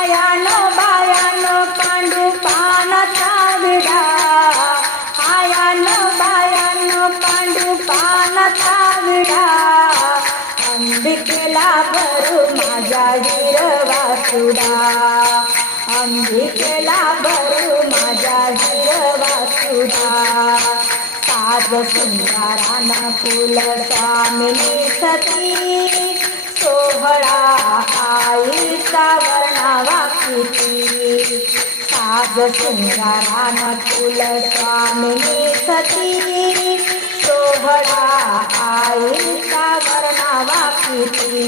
आयानो बायानो पांडू पानाचा विडा आयानो बायानो पांडू पानाचा विडा अंबिकेला भरू माझा हिरवा सुडा अंबिकेला भरू माझा हिरवा सुडा साध सुंदराना फुल स्वामिनी सती. साज शृंगारान फुल स्वामिनी सती सोहळा आईचा वर्णावा किती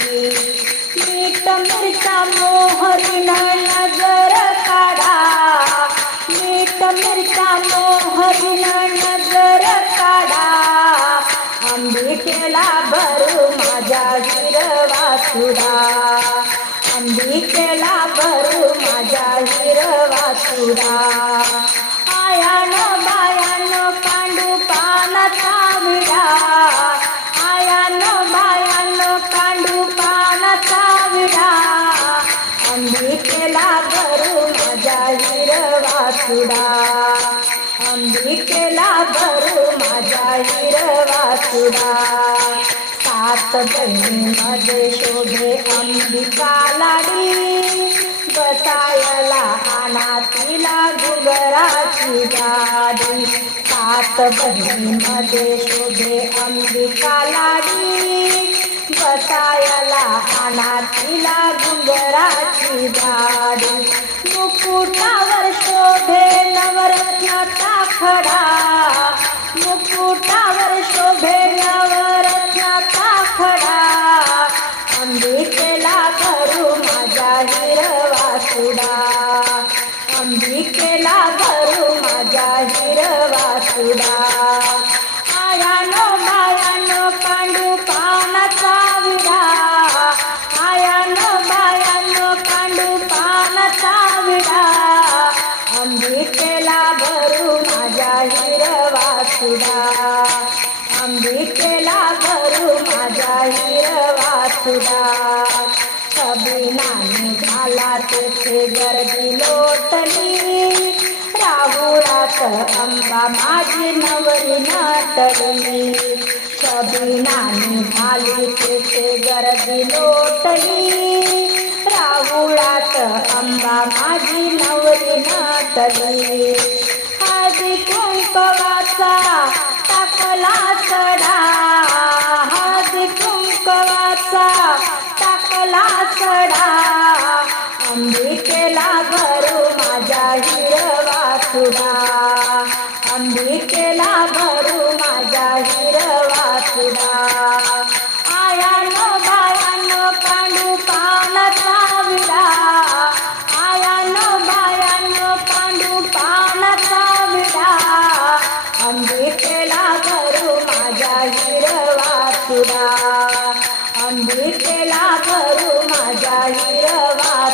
मीठ मिरचा मोहरीन नजर काढा मीठ मिरचा मोहरीन नजर काढा. अंबिकेला भरू माझ्या हिरवा सुडा अंबिकेला भरू माझ्या हिरवा आयान बायान पांडू पानाचा विडा. आयान बायान पांडू पानाचा विडा. अंबिकेला भरू माझ्या हिरवा सुडा अंबिकेला भरू माझ्या हिरवा सुडा सात बहिणीमध्ये शोभे अंबिका. लाडी सात बहिणीमध्ये शोधे अंबिका लाडी बसायला आणा तिला गुंगराची गाडी मुकुटावर शोभे नवरत्नाचा खडा. मुकुटावर शोभे नव पानाचा विडा. अंबिकेला भरू माझ्या हिरवा सुडा अंबिकेला भरू माझ्या हिरवा सुडा कबिनाने झाला तेथे गर्दी लोटली. राहुरात अंबा माझी नवरी नाटली. कबिनाने झाली तेथे गर्दी लोटली. राहुळात अंबा माझी नवरी नाटली. हळदी कुंकवाचा टाकला सडा. हळदी कुंकवाचा टाकला सडा. अंबिकेला भरू माझ्या हिरवा सुडा. अंबिकेला हिरवा सुडा करू माझा माझ्या हिरवा